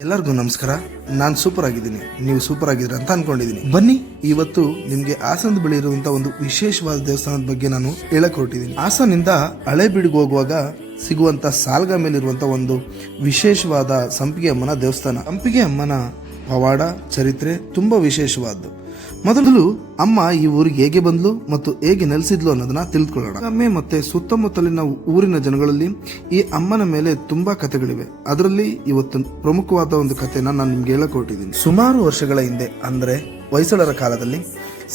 ಎಲ್ಲರಿಗೂ ನಮಸ್ಕಾರ. ನಾನು ಸೂಪರ್ ಆಗಿದ್ದೀನಿ ನೀವು ಸೂಪರ್ ಆಗಿದ್ದೀರಾ ಅಂತ ಅನ್ಕೊಂಡಿದ್ದೀನಿ. ಬನ್ನಿ. ಇವತ್ತು ನಿಮ್ಗೆ ಹಾಸನದ ಬಳಿ ಇರುವಂತ ಒಂದು ವಿಶೇಷವಾದ ದೇವಸ್ಥಾನದ ಬಗ್ಗೆ ನಾನು ಹೇಳಕ್ ಹೊರಟಿದ್ದೀನಿ ಹಾಸನಿಂದ ಹಳೆಬೀಡಿಗೆ ಹೋಗುವಾಗ ಸಿಗುವಂತ ಸಾಲ್ಗ ಮೇಲಿರುವಂತ ಒಂದು ವಿಶೇಷವಾದ ಸಂಪಿಗೆ ಅಮ್ಮನ ದೇವಸ್ಥಾನ. ಸಂಪಿಗೆ ಅಮ್ಮನ ಪವಾಡ ಚರಿತ್ರೆ ತುಂಬಾ ವಿಶೇಷವಾದ್ದು. ಮೊದಲು ಅಮ್ಮ ಈ ಊರಿಗೆ ಹೇಗೆ ಬಂದ್ಲು ಮತ್ತು ಹೇಗೆ ನೆಲೆಸಿದ್ಲು ಅನ್ನೋದನ್ನ ತಿಳಿದುಕೊಳ್ಳೋಣ. ಒಮ್ಮೆ ಮತ್ತೆ ಸುತ್ತಮುತ್ತಲಿನ ಊರಿನ ಜನಗಳಲ್ಲಿ ಈ ಅಮ್ಮನ ಮೇಲೆ ತುಂಬಾ ಕಥೆಗಳಿವೆ. ಅದರಲ್ಲಿ ಇವತ್ತು ಪ್ರಮುಖವಾದ ಒಂದು ಕಥೆನ ನಾನು ನಿಮ್ಗೆ ಹೇಳಕ್ ಹೊರಟಿದ್ದೀನಿ ಸುಮಾರು ವರ್ಷಗಳ ಹಿಂದೆ, ಅಂದ್ರೆ ಹೊಯ್ಸಳರ ಕಾಲದಲ್ಲಿ,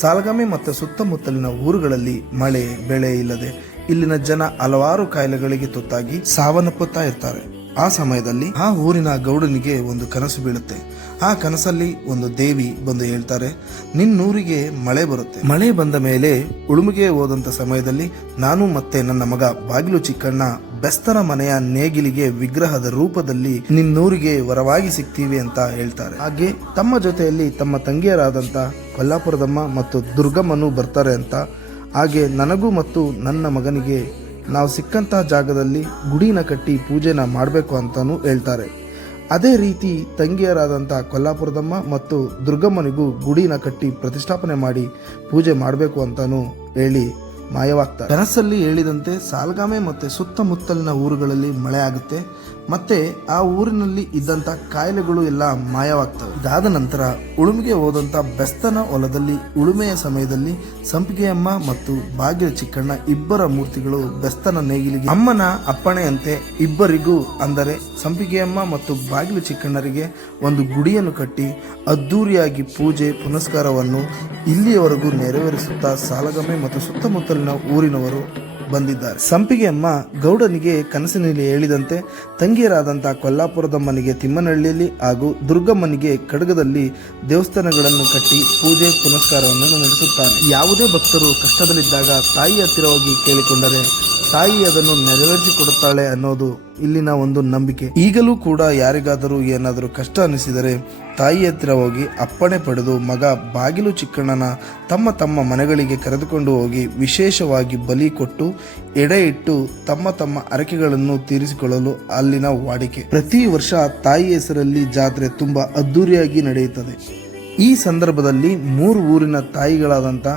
ಸಾಲಗಾಮೆ ಮತ್ತು ಸುತ್ತಮುತ್ತಲಿನ ಊರುಗಳಲ್ಲಿ ಮಳೆ, ಬೆಳೆ ಇಲ್ಲದೆ ಇಲ್ಲಿನ ಜನ ಹಲವಾರು ಕಾಯಿಲೆಗಳಿಗೆ ತುತ್ತಾಗಿ ಸಾವನ್ನಪ್ಪುತ್ತಾ ಇರ್ತಾರೆ. ಆ ಸಮಯದಲ್ಲಿ ಆ ಊರಿನ ಗೌಡನಿಗೆ ಒಂದು ಕನಸು ಬೀಳುತ್ತೆ. ಆ ಕನಸಲ್ಲಿ ಒಂದು ದೇವಿ ಬಂದು ಹೇಳ್ತಾರೆ, ನಿನ್ನೂರಿಗೆ ಮಳೆ ಬರುತ್ತೆ. ಮಳೆ ಬಂದ ಮೇಲೆ ಉಳುಮಿಗೆ ಹೋದಂತ ಸಮಯದಲ್ಲಿ ನಾನು ಮತ್ತೆ ನನ್ನ ಮಗ ಬಾಗಿಲು ಚಿಕ್ಕಣ್ಣ ಬೆಸ್ತನ ಮನೆಯ ನೇಗಿಲಿಗೆ ವಿಗ್ರಹದ ರೂಪದಲ್ಲಿ ನಿನ್ನೂರಿಗೆ ವರವಾಗಿ ಸಿಗ್ತೀವಿ ಅಂತ ಹೇಳ್ತಾರೆ. ಹಾಗೆ ತಮ್ಮ ಜೊತೆಯಲ್ಲಿ ತಮ್ಮ ತಂಗಿಯರಾದಂತ ಕೊಲ್ಲಾಪುರದಮ್ಮ ಮತ್ತು ದುರ್ಗಮ್ಮನು ಬರ್ತಾರೆ ಅಂತ. ಹಾಗೆ ನನಗೂ ಮತ್ತು ನನ್ನ ಮಗನಿಗೆ ನಾವು ಸಿಕ್ಕಂತಹ ಜಾಗದಲ್ಲಿ ಗುಡಿನ ಕಟ್ಟಿ ಪೂಜೆನ ಮಾಡಬೇಕು ಅಂತಾನು ಹೇಳ್ತಾರೆ. ಅದೇ ರೀತಿ ತಂಗಿಯರಾದಂಥ ಕೊಲ್ಲಾಪುರದಮ್ಮ ಮತ್ತು ದುರ್ಗಮ್ಮನಿಗೂ ಗುಡಿನ ಕಟ್ಟಿ ಪ್ರತಿಷ್ಠಾಪನೆ ಮಾಡಿ ಪೂಜೆ ಮಾಡಬೇಕು ಅಂತಾನು ಹೇಳಿ ಮಾಯವಾಗ್ತಾರೆ. ಕನಸಲ್ಲಿ ಹೇಳಿದಂತೆ ಸಾಲ್ಗಾಮೆ ಮತ್ತೆ ಸುತ್ತಮುತ್ತಲಿನ ಊರುಗಳಲ್ಲಿ ಮಳೆ ಆಗುತ್ತೆ, ಮತ್ತೆ ಆ ಊರಿನಲ್ಲಿ ಇದ್ದಂತ ಕಾಯಿಲೆಗಳು ಎಲ್ಲ ಮಾಯವಾಗ್ತವೆ. ಇದಾದ ನಂತರ ಉಳುಮೆಗೆ ಹೋದಂತ ಬೆಸ್ತನ ಹೊಲದಲ್ಲಿ, ಉಳುಮೆಯ ಸಮಯದಲ್ಲಿ ಸಂಪಿಗೆಯಮ್ಮ ಮತ್ತು ಭಾಗ್ಯ ಚಿಕ್ಕಣ್ಣ ಇಬ್ಬರ ಮೂರ್ತಿಗಳು ಬೆಸ್ತನ ನೇಗಿಲಿಗೆ, ಅಮ್ಮನ ಅಪ್ಪಣೆಯಂತೆ ಇಬ್ಬರಿಗೂ ಅಂದರೆ ಸಂಪಿಗೆಯಮ್ಮ ಮತ್ತು ಬಾಗಿಲು ಚಿಕ್ಕಣ್ಣರಿಗೆ ಒಂದು ಗುಡಿಯನ್ನು ಕಟ್ಟಿ ಅದ್ದೂರಿಯಾಗಿ ಪೂಜೆ ಪುನಸ್ಕಾರವನ್ನು ಇಲ್ಲಿಯವರೆಗೂ ನೆರವೇರಿಸುತ್ತಾ ಸಾಲಗಮೆ ಮತ್ತು ಸುತ್ತಮುತ್ತಲಿನ ಊರಿನವರು ಬಂದಿದ್ದಾರೆ. ಸಂಪಿಗೆ ಅಮ್ಮ ಗೌಡನಿಗೆ ಕನಸಿನಲ್ಲಿ ಹೇಳಿದಂತೆ ತಂಗಿಯರಾದಂತಹ ಕೊಲ್ಲಾಪುರದಮ್ಮನಿಗೆ ತಿಮ್ಮನಹಳ್ಳಿಯಲ್ಲಿ ಹಾಗೂ ದುರ್ಗಮ್ಮನಿಗೆ ಕಡಗದಲ್ಲಿ ದೇವಸ್ಥಾನಗಳನ್ನು ಕಟ್ಟಿ ಪೂಜೆ ಪುನಸ್ಕಾರವನ್ನು ನಡೆಸುತ್ತಾರೆ ಯಾವುದೇ ಭಕ್ತರು ಕಷ್ಟದಲ್ಲಿದ್ದಾಗ ತಾಯಿ ಹತ್ತಿರವಾಗಿ ಕೇಳಿಕೊಂಡರೆ ತಾಯಿ ಅದನ್ನು ನೆರವೇರಿಸಿಕೊಡುತ್ತಾಳೆ ಅನ್ನೋದು ಇಲ್ಲಿನ ಒಂದು ನಂಬಿಕೆ. ಈಗಲೂ ಕೂಡ ಯಾರಿಗಾದರೂ ಏನಾದರೂ ಕಷ್ಟ ಅನಿಸಿದರೆ ತಾಯಿ ಹತ್ತಿರ ಹೋಗಿ ಅಪ್ಪಣೆ ಪಡೆದು ಮಗ ಬಾಗಿಲು ಚಿಕ್ಕಣ್ಣನ ತಮ್ಮ ತಮ್ಮ ಮನೆಗಳಿಗೆ ಕರೆದುಕೊಂಡು ಹೋಗಿ ವಿಶೇಷವಾಗಿ ಬಲಿ ಕೊಟ್ಟು ಎಡೆ ಇಟ್ಟು ತಮ್ಮ ತಮ್ಮ ಅರಕೆಗಳನ್ನು ತೀರಿಸಿಕೊಳ್ಳಲು ಅಲ್ಲಿನ ವಾಡಿಕೆ. ಪ್ರತಿ ವರ್ಷ ತಾಯಿ ಹೆಸರಲ್ಲಿ ಜಾತ್ರೆ ತುಂಬಾ ಅದ್ದೂರಿಯಾಗಿ ನಡೆಯುತ್ತದೆ. ಈ ಸಂದರ್ಭದಲ್ಲಿ ಮೂರು ಊರಿನ ತಾಯಿಗಳಾದಂಥ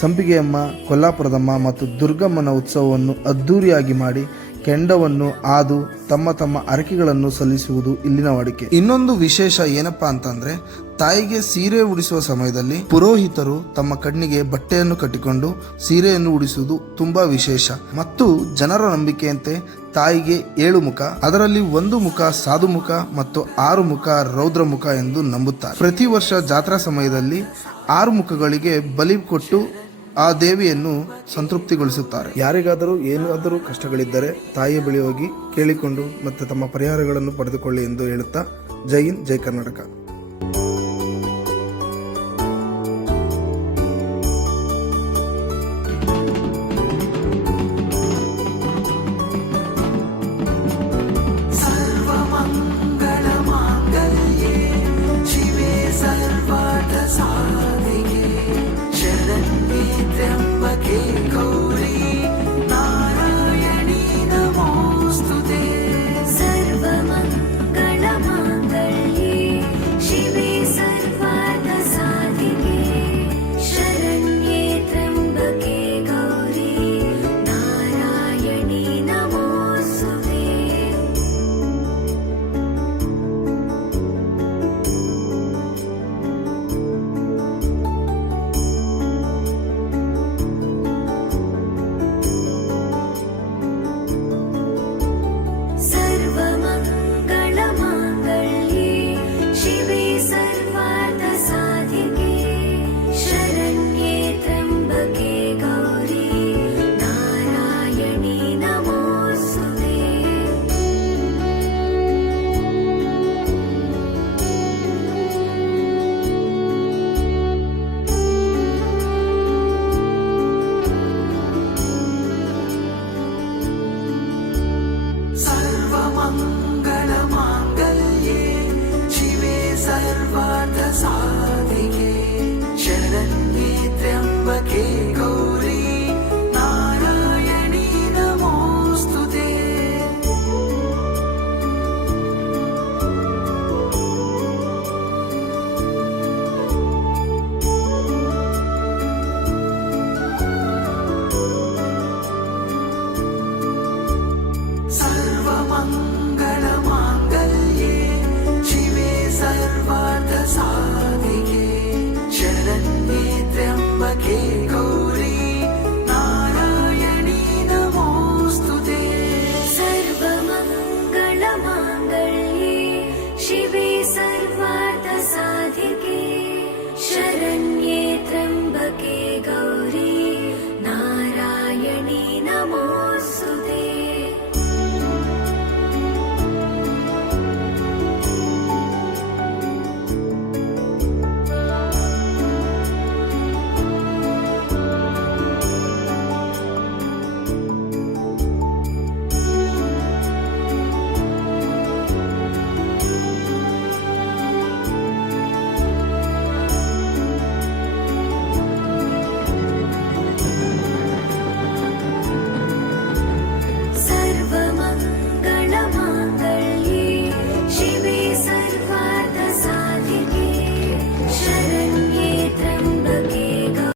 ಸಂಪಿಗೆಯಮ್ಮ, ಕೊಲ್ಲಾಪುರದಮ್ಮ ಮತ್ತು ದುರ್ಗಮ್ಮನ ಉತ್ಸವವನ್ನು ಅದ್ದೂರಿಯಾಗಿ ಮಾಡಿ ಕೆಂಡವನ್ನು ಆದು ತಮ್ಮ ತಮ್ಮ ಅರಕೆಗಳನ್ನು ಸಲ್ಲಿಸುವುದು ಇಲ್ಲಿನ ವಾಡಿಕೆ. ಇನ್ನೊಂದು ವಿಶೇಷ ಏನಪ್ಪಾ ಅಂತಂದ್ರೆ ತಾಯಿಗೆ ಸೀರೆ ಉಡಿಸುವ ಸಮಯದಲ್ಲಿ ಪುರೋಹಿತರು ತಮ್ಮ ಕಣ್ಣಿಗೆ ಬಟ್ಟೆಯನ್ನು ಕಟ್ಟಿಕೊಂಡು ಸೀರೆಯನ್ನು ಉಡಿಸುವುದು ತುಂಬಾ ವಿಶೇಷ. ಮತ್ತು ಜನರ ನಂಬಿಕೆಯಂತೆ ತಾಯಿಗೆ ಏಳು ಮುಖ, ಅದರಲ್ಲಿ ಒಂದು ಮುಖ ಸಾಧು ಮುಖ ಮತ್ತು ಆರು ಮುಖ ರೌದ್ರ ಮುಖ ಎಂದು ನಂಬುತ್ತಾರೆ. ಪ್ರತಿ ವರ್ಷ ಜಾತ್ರಾ ಸಮಯದಲ್ಲಿ ಆರು ಮುಖಗಳಿಗೆ ಬಲಿ ಕೊಟ್ಟು ಆ ದೇವಿಯನ್ನು ಸಂತೃಪ್ತಿಗೊಳಿಸುತ್ತಾರೆ. ಯಾರಿಗಾದರೂ ಏನಾದರೂ ಕಷ್ಟಗಳಿದ್ದರೆ ತಾಯಿಯ ಬಳಿ ಹೋಗಿ ಕೇಳಿಕೊಂಡು ಮತ್ತೆ ತಮ್ಮ ಪರಿಹಾರಗಳನ್ನು ಪಡೆದುಕೊಳ್ಳಿ ಎಂದು ಹೇಳುತ್ತಾ ಜೈ ಹಿಂದ್, ಜೈ ಕರ್ನಾಟಕ.